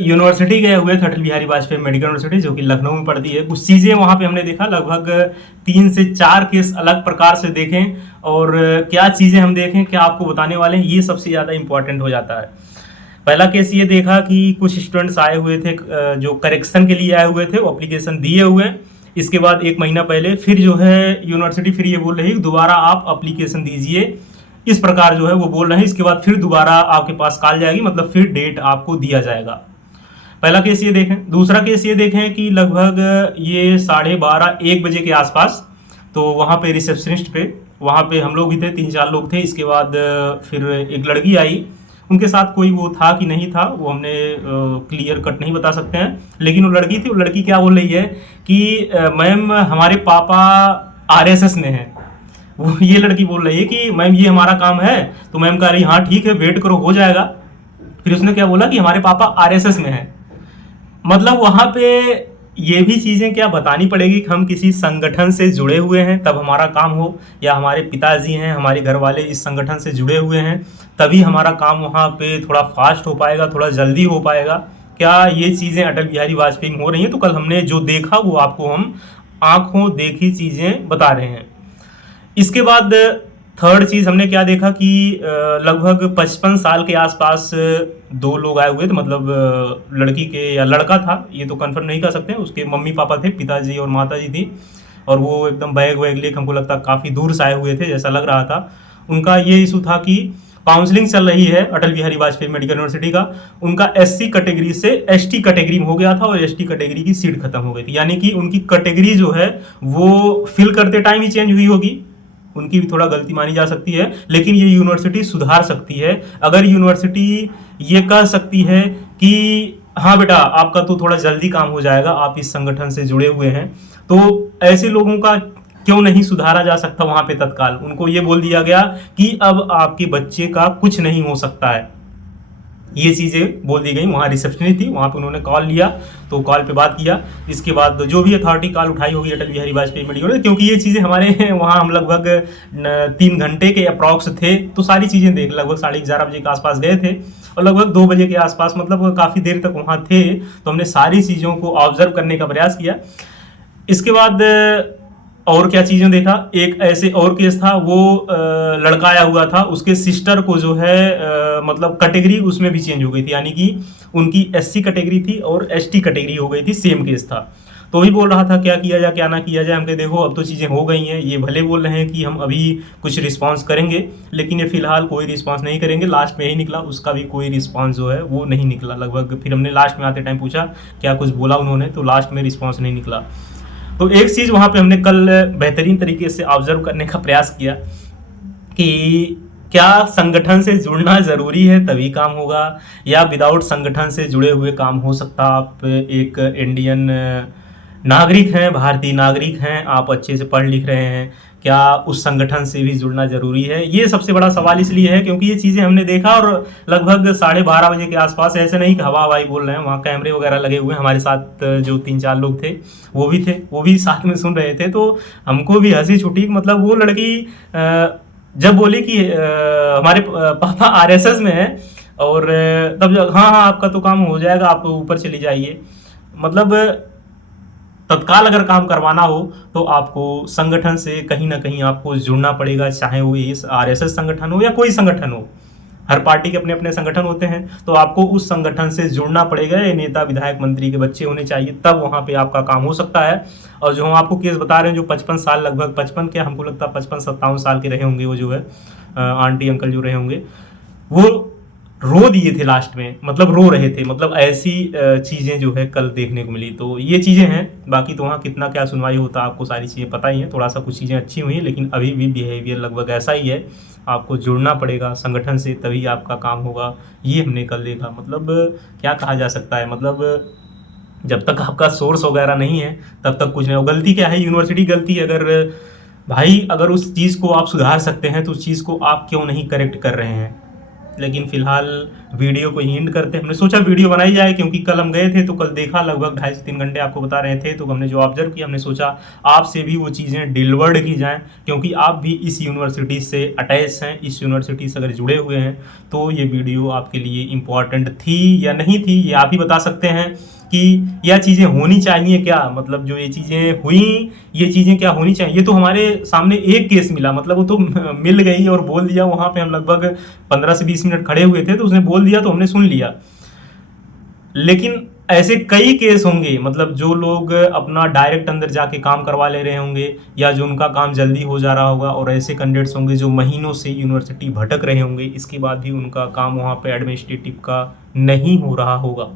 University गए हुए थे, अटल बिहारी वाजपेयी मेडिकल यूनिवर्सिटी, जो कि लखनऊ में पड़ती है। कुछ चीज़ें वहाँ पे हमने देखा, लगभग 3 से 4 केस अलग प्रकार से देखें, और क्या चीज़ें हम देखें, क्या आपको बताने वाले हैं, ये सबसे ज़्यादा इंपॉर्टेंट हो जाता है। पहला केस ये देखा कि कुछ स्टूडेंट्स आए हुए थे, जो करेक्शन के लिए आए हुए थे, वो अप्लीकेशन दिए हुए। इसके बाद 1 महीना पहले फिर जो है यूनिवर्सिटी फिर ये बोल रही है दोबारा आप अप्लीकेशन दीजिए, इस प्रकार जो है वो बोल रहे हैं। इसके बाद फिर दोबारा आपके पास कॉल जाएगी, मतलब फिर डेट आपको दिया जाएगा। पहला केस ये देखें। दूसरा केस ये देखें कि लगभग ये 12:30-1 बजे के आसपास, तो वहाँ पे रिसेप्शनिस्ट पे, वहाँ पे हम लोग भी थे, 3-4 लोग थे। इसके बाद फिर एक लड़की आई, उनके साथ कोई वो था कि नहीं था वो हमने क्लियर कट नहीं बता सकते हैं, लेकिन वो लड़की थी। वो लड़की क्या बोल रही है कि मैम हमारे पापा आरएसएस में हैं। वो ये लड़की बोल रही है कि मैम ये हमारा काम है, तो मैम कह रही हाँ ठीक है वेट करो हो जाएगा। फिर उसने क्या बोला कि हमारे पापा आरएसएस में हैं। मतलब वहाँ पे ये भी चीज़ें क्या बतानी पड़ेगी कि हम किसी संगठन से जुड़े हुए हैं तब हमारा काम हो, या हमारे पिताजी हैं, हमारे घर वाले इस संगठन से जुड़े हुए हैं तभी हमारा काम वहाँ पे थोड़ा फास्ट हो पाएगा, थोड़ा जल्दी हो पाएगा। क्या ये चीज़ें अटल बिहारी वाजपेयी में हो रही हैं? तो कल हमने जो देखा वो आपको हम आंखों देखी चीज़ें बता रहे हैं। इसके बाद थर्ड चीज़ हमने क्या देखा कि लगभग 55 साल के आसपास 2 लोग आए हुए थे, मतलब लड़की के या लड़का था ये तो कंफर्म नहीं कर सकते, उसके मम्मी पापा थे, पिताजी और माताजी थी, और वो एकदम बैग वैग लेकर हमको लगता काफ़ी दूर से आए हुए थे जैसा लग रहा था। उनका ये इशू था कि काउंसलिंग चल रही है अटल बिहारी वाजपेयी मेडिकल यूनिवर्सिटी का, उनका एससी कैटेगरी से एसटी कैटेगरी में हो गया था और एसटी कैटेगरी की सीट खत्म हो गई थी, यानी कि उनकी कैटेगरी जो है वो फिल करते टाइम ही चेंज हुई होगी। उनकी भी थोड़ा गलती मानी जा सकती है, लेकिन ये यूनिवर्सिटी सुधार सकती है। अगर यूनिवर्सिटी ये कह सकती है कि हाँ बेटा आपका तो थोड़ा जल्दी काम हो जाएगा, आप इस संगठन से जुड़े हुए हैं, तो ऐसे लोगों का क्यों नहीं सुधारा जा सकता वहां पे तत्काल? उनको ये बोल दिया गया कि अब आपके बच्चे का कुछ नहीं हो सकता है, ये चीज़ें बोल दी गई। वहाँ रिसेप्शनिस्ट थी, वहाँ पे उन्होंने कॉल लिया, तो कॉल पे बात किया। इसके बाद जो भी अथॉरिटी कॉल उठाई होगी अटल बिहारी वाजपेयी मेडिकल, क्योंकि ये चीज़ें हमारे वहाँ हम लगभग 3 घंटे के अप्रॉक्स थे, तो सारी चीज़ें देख लगभग 11:30 बजे के आसपास गए थे और लगभग 2 बजे के आसपास, मतलब काफ़ी देर तक वहाँ थे, तो हमने सारी चीज़ों को ऑब्जर्व करने का प्रयास किया। इसके बाद और क्या चीज़ें देखा, एक ऐसे और केस था, वो लड़का आया हुआ था, उसके सिस्टर को जो है मतलब कैटेगरी उसमें भी चेंज हो गई थी, यानी कि उनकी एससी कैटेगरी थी और एसटी कैटेगरी हो गई थी, सेम केस था। तो वही बोल रहा था क्या किया जाए क्या ना किया जाए। हम कहे देखो अब तो चीज़ें हो गई हैं, ये भले बोल रहे हैं कि हम अभी कुछ रिस्पांस करेंगे, लेकिन ये फिलहाल कोई रिस्पांस नहीं करेंगे। लास्ट में यही निकला, उसका भी कोई रिस्पांस जो है वो नहीं निकला लगभग। फिर हमने लास्ट में आते टाइम पूछा क्या कुछ बोला उन्होंने, तो लास्ट में रिस्पॉन्स नहीं निकला। तो एक चीज़ वहाँ पे हमने कल बेहतरीन तरीके से ऑब्जर्व करने का प्रयास किया कि क्या संगठन से जुड़ना ज़रूरी है तभी काम होगा, या विदाउट संगठन से जुड़े हुए काम हो सकता? आप एक इंडियन नागरिक हैं, भारतीय नागरिक हैं, आप अच्छे से पढ़ लिख रहे हैं, क्या उस संगठन से भी जुड़ना ज़रूरी है? ये सबसे बड़ा सवाल इसलिए है क्योंकि ये चीज़ें हमने देखा, और लगभग 12:30 बजे के आसपास, ऐसे नहीं कि हवा हवाई बोल रहे हैं, वहाँ कैमरे वगैरह लगे हुए हैं। हमारे साथ जो 3-4 लोग थे वो भी साथ में सुन रहे थे, तो हमको भी हंसी छुटी। मतलब वो लड़की जब बोली कि हमारे पापा आरएसएस में है, और तब जब हाँ हाँ आपका तो काम हो जाएगा, आप ऊपर चली जाइए। मतलब तत्काल अगर काम करवाना हो तो आपको संगठन से कहीं ना कहीं आपको जुड़ना पड़ेगा, चाहे वो ये आरएसएस संगठन हो या कोई संगठन हो। हर पार्टी के अपने अपने संगठन होते हैं, तो आपको उस संगठन से जुड़ना पड़ेगा। ये नेता विधायक मंत्री के बच्चे होने चाहिए, तब वहाँ पे आपका काम हो सकता है। और जो हम आपको केस बता रहे हैं, जो 55 साल, लगभग 55 क्या, हमको लगता है 55-57 साल के रहे होंगे वो, जो है आंटी अंकल जो रहे होंगे, वो रो दिए थे लास्ट में, मतलब रो रहे थे। मतलब ऐसी चीज़ें जो है कल देखने को मिली। तो ये चीज़ें हैं। बाकी तो वहाँ कितना क्या सुनवाई होता है आपको सारी चीज़ें पता ही है। थोड़ा सा कुछ चीज़ें अच्छी हुई, लेकिन अभी भी बिहेवियर लगभग ऐसा ही है। आपको जुड़ना पड़ेगा संगठन से, तभी आपका काम होगा। ये हमने कल देखा। मतलब क्या कहा जा सकता है, मतलब जब तक आपका सोर्स वगैरह नहीं है तब तक कुछ नहीं हो। गलती क्या है? यूनिवर्सिटी गलती है। अगर भाई अगर उस चीज़ को आप सुधार सकते हैं तो उस चीज़ को आप क्यों नहीं करेक्ट कर रहे हैं? लेकिन फिलहाल वीडियो को ही एंड करते हैं। हमने सोचा वीडियो बनाई जाए, क्योंकि कल हम गए थे तो कल देखा लगभग 2.5 से 3 घंटे आपको बता रहे थे, तो हमने जो ऑब्जर्व किया हमने सोचा आपसे भी वो चीज़ें डिलीवर्ड की जाएं, क्योंकि आप भी इस यूनिवर्सिटी से अटैच हैं, इस यूनिवर्सिटी से अगर जुड़े हुए हैं तो ये वीडियो आपके लिए इम्पॉर्टेंट थी या नहीं थी, ये आप ही बता सकते हैं कि यह चीज़ें होनी चाहिए क्या, मतलब जो ये चीज़ें हुई ये चीज़ें क्या होनी चाहिए। ये तो हमारे सामने एक केस मिला, मतलब वो तो मिल गई और बोल दिया, वहाँ पे हम लगभग 15 से 20 मिनट खड़े हुए थे तो उसने बोल दिया तो हमने सुन लिया। लेकिन ऐसे कई केस होंगे, मतलब जो लोग अपना डायरेक्ट अंदर जाके काम करवा ले रहे होंगे या जो उनका काम जल्दी हो जा रहा होगा, और ऐसे कैंडिडेट्स होंगे जो महीनों से यूनिवर्सिटी भटक रहे होंगे, इसके बाद भी उनका काम वहाँ पे एडमिनिस्ट्रेटिव का नहीं हो रहा होगा।